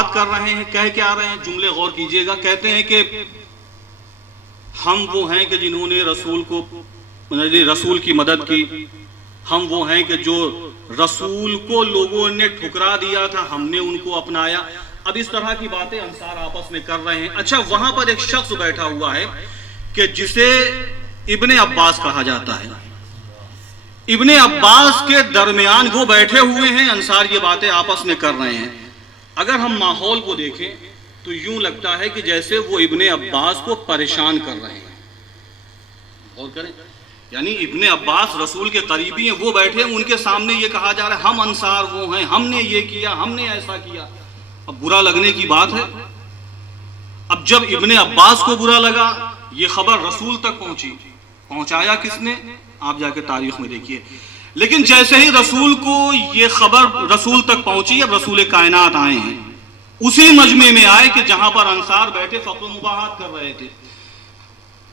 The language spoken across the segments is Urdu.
مباحات کر رہے ہیں. کہہ کیا رہے ہیں؟ جملے غور کیجئے گا. کہتے ہیں کہ ہم وہ ہیں کہ جنہوں نے رسول کی مدد کی. ہم وہ ہیں کہ جو رسول کو لوگوں نے ٹھکرا دیا تھا, ہم نے ان کو اپنایا. اب اس طرح کی باتیں انصار آپس میں کر رہے ہیں. اچھا, وہاں پر ایک شخص بیٹھا ہوا ہے کہ جسے ابن عباس کہا جاتا ہے. ابن عباس کے درمیان وہ بیٹھے ہوئے ہیں, انصار یہ باتیں آپس میں کر رہے ہیں. اگر ہم ماحول کو دیکھیں تو یوں لگتا ہے کہ جیسے وہ ابن عباس کو پریشان کر رہے ہیں. غور کریں, یعنی ابن عباس رسول کے قریبی ہیں, وہ بیٹھے ہیں, ان کے سامنے یہ کہا جا رہا ہے ہم انصار وہ ہیں, ہم نے یہ کیا, ہم نے ایسا کیا. اب برا لگنے کی بات ہے. اب جب ابن عباس کو برا لگا, یہ خبر رسول تک پہنچی. پہنچایا کس نے؟ آپ جا کے تاریخ میں دیکھیے. لیکن جیسے ہی رسول کو یہ خبر رسول تک پہنچی, اب رسول کائنات آئے ہیں, اسی مجمع میں آئے کہ جہاں پر انصار بیٹھے فقر و مباحات کر رہے تھے.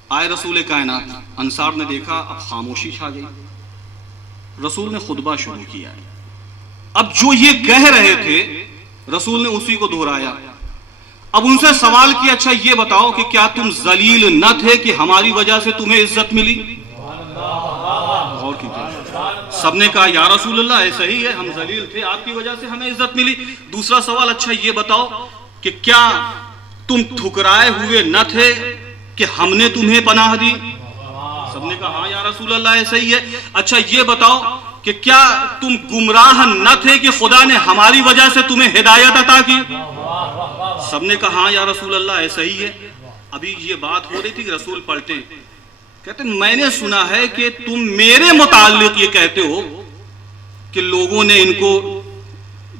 آئے رسول کائنات, انصار نے دیکھا, اب خاموشی چھا گئی. رسول نے خطبہ شروع کیا. اب جو یہ کہہ رہے تھے رسول نے اسی کو دہرایا. اب ان سے سوال کیا, اچھا یہ بتاؤ کہ کیا تم ذلیل نہ تھے کہ ہماری وجہ سے تمہیں عزت ملی؟ غور کیجیے. سب نے کہا یا رسول اللہ ایسا ہی ہے, ہم ذلیل تھے, آپ کی وجہ سے ہمیں عزت ملی. دوسرا سوال, اچھا یہ بتاؤ کہ کیا تم ٹھکرائے ہوئے نہ تھے کہ ہم نے تمہیں پناہ دی؟ سب نے کہا ہاں یا رسول اللہ ایسا ہی ہے. اچھا یہ بتاؤ کہ کیا تم گمراہ نہ تھے کہ خدا نے ہماری وجہ سے تمہیں ہدایت عطا کی؟ سب نے کہا ہاں یا رسول اللہ ایسا ہی ہے. ابھی یہ بات ہو رہی تھی کہ رسول پلٹے, کہتے میں نے سنا ہے کہ تم میرے متعلق یہ کہتے ہو کہ لوگوں نے ان کو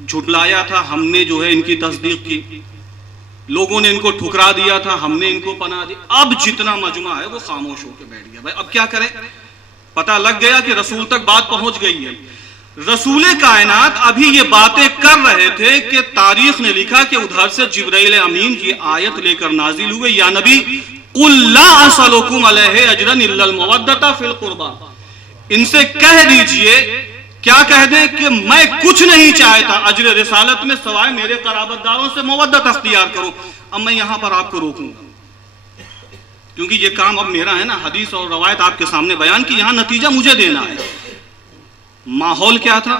جھٹلایا تھا, ہم نے جو ہے ان کی تصدیق کی, لوگوں نے ان کو ٹھکرا دیا تھا, ہم نے ان کو پناہ دی. اب جتنا مجمع ہے وہ خاموش ہو کے بیٹھ گیا. بھائی اب کیا کریں؟ پتہ لگ گیا کہ رسول تک بات پہنچ گئی ہے. رسول کائنات ابھی یہ باتیں کر رہے تھے کہ تاریخ نے لکھا کہ ادھر سے جبرائیل امین یہ آیت لے کر نازل ہوئے, یا نبی قل لا اسألکم علیہ اجرا الا المودۃ فی القربى. ان سے کہہ دیجئے, کیا کہہ دیں کہ میں کچھ نہیں چاہتا اجر رسالت میں سوائے میرے قرابت داروں سے مودت اختیار کروں. اب میں یہاں پر آپ کو روکوں کیونکہ یہ کام اب میرا ہے نا, حدیث اور روایت آپ کے سامنے بیان کی, یہاں نتیجہ مجھے دینا ہے. ماحول کیا تھا؟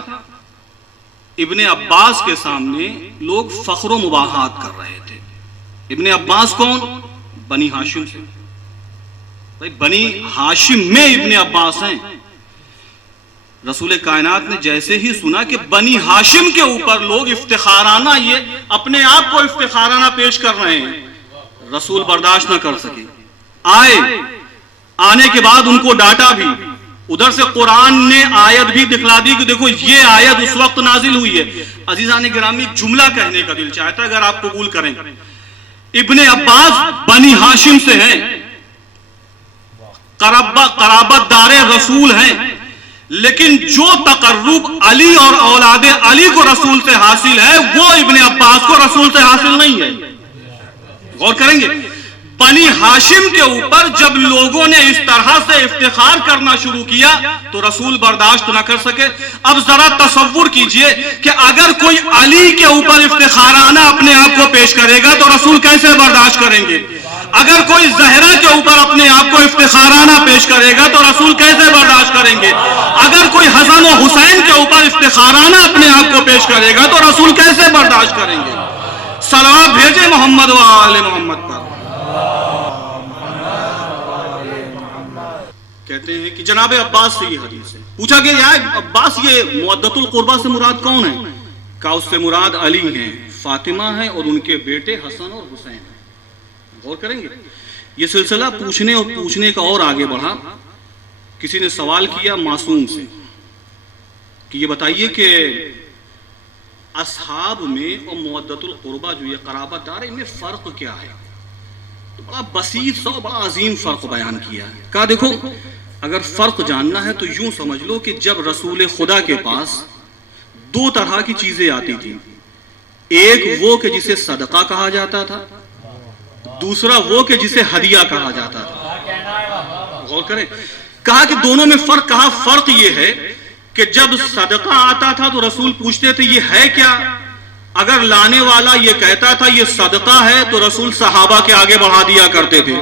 ابن عباس کے سامنے لوگ فخر و مباحات کر رہے تھے. ابن عباس کون؟ بنی ہاشم سے. بھائی بنی ہاشم میں ابن عباس ہیں. رسول کائنات نے جیسے ہی سنا کہ بنی ہاشم کے اوپر لوگ افتخارانہ یہ اپنے آپ کو افتخارانہ پیش کر رہے ہیں, رسول برداشت نہ کر سکے. آنے کے بعد ان کو ڈانٹا بھی. ادھر سے قرآن نے آیت بھی دکھلا دی کہ دیکھو یہ آیت اس وقت نازل ہوئی ہے. عزیزان گرامی, جملہ کہنے کا دل چاہتا ہے اگر آپ قبول کریں. ابن عباس بنی ہاشم سے ہیں, قرابت دار رسول ہیں, لیکن جو تقرب علی اور اولاد علی کو رسول سے حاصل ہے وہ ابن عباس کو رسول سے حاصل نہیں ہے. غور کریں گے, بنی ہاشم کے اوپر جب لوگوں نے اس طرح سے افتخار کرنا شروع کیا تو رسول برداشت نہ کر سکے. اب ذرا تصور کیجئے کہ اگر کوئی علی کے اوپر افتخارانہ اپنے آپ کو پیش کرے گا تو رسول کیسے برداشت کریں گے؟ اگر کوئی زہرا کے اوپر اپنے آپ کو افتخارانہ پیش کرے گا تو رسول کیسے برداشت کریں گے؟ اگر کوئی حسن و حسین کے اوپر افتخارانہ اپنے آپ کو پیش کرے گا تو رسول کیسے برداشت کریں گے؟ صلوات بھیجے محمد و آل محمد پر. کہتے ہیں کہ جناب عباس سے یہ حدیث ہے. پوچھا کہ یا عباس یہ مودۃ القربہ سے مراد کون ہے؟ کہا اس سے مراد علی ہیں, فاطمہ ہیں اور ان کے بیٹے حسن اور حسین ہیں. غور کریں گے, یہ سلسلہ پوچھنے کا اور آگے بڑھا. کسی نے سوال کیا معصوم سے کہ یہ بتائیے کہ اصحاب میں اور مودۃ القربہ جو یہ قرابت دار ہے ان میں فرق کیا ہے؟ تو بڑا بسیط سا بڑا عظیم فرق بیان کیا ہے. کہا دیکھو اگر فرق جاننا ہے تو یوں سمجھ لو کہ جب رسول خدا کے پاس دو طرح کی چیزیں آتی تھی, ایک وہ کہ جسے صدقہ کہا جاتا تھا, دوسرا وہ کہ جسے ہدیہ کہا جاتا تھا. غور کریں, کہا کہ دونوں میں فرق. کہا فرق یہ ہے کہ جب صدقہ آتا تھا تو رسول پوچھتے تھے یہ ہے کیا؟ اگر لانے والا یہ کہتا تھا یہ صدقہ ہے تو رسول صحابہ کے آگے بڑھا دیا کرتے تھے،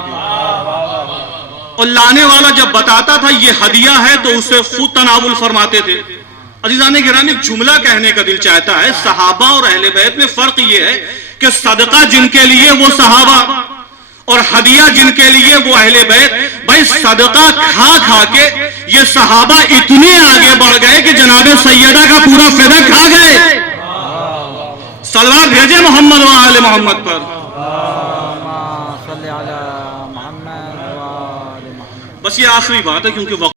اور لانے والا جب بتاتا تھا یہ ہدیہ ہے تو اسے خود تناول فرماتے تھے۔ عزیزان گرامی، ایک جملہ کہنے کا دل چاہتا ہے، صحابہ اور اہل بیت میں فرق یہ ہے کہ صدقہ جن کے لیے وہ صحابہ اور ہدیہ جن کے لیے وہ اہل بیت۔ بھائی صدقہ کھا کھا کے یہ صحابہ اتنے آگے بڑھ گئے کہ جناب سیدہ کا پورا فدا کھا گئے۔ صلوات بھیجے محمد و آل محمد پر۔ بس یہ آخری بات ہے کیونکہ وقت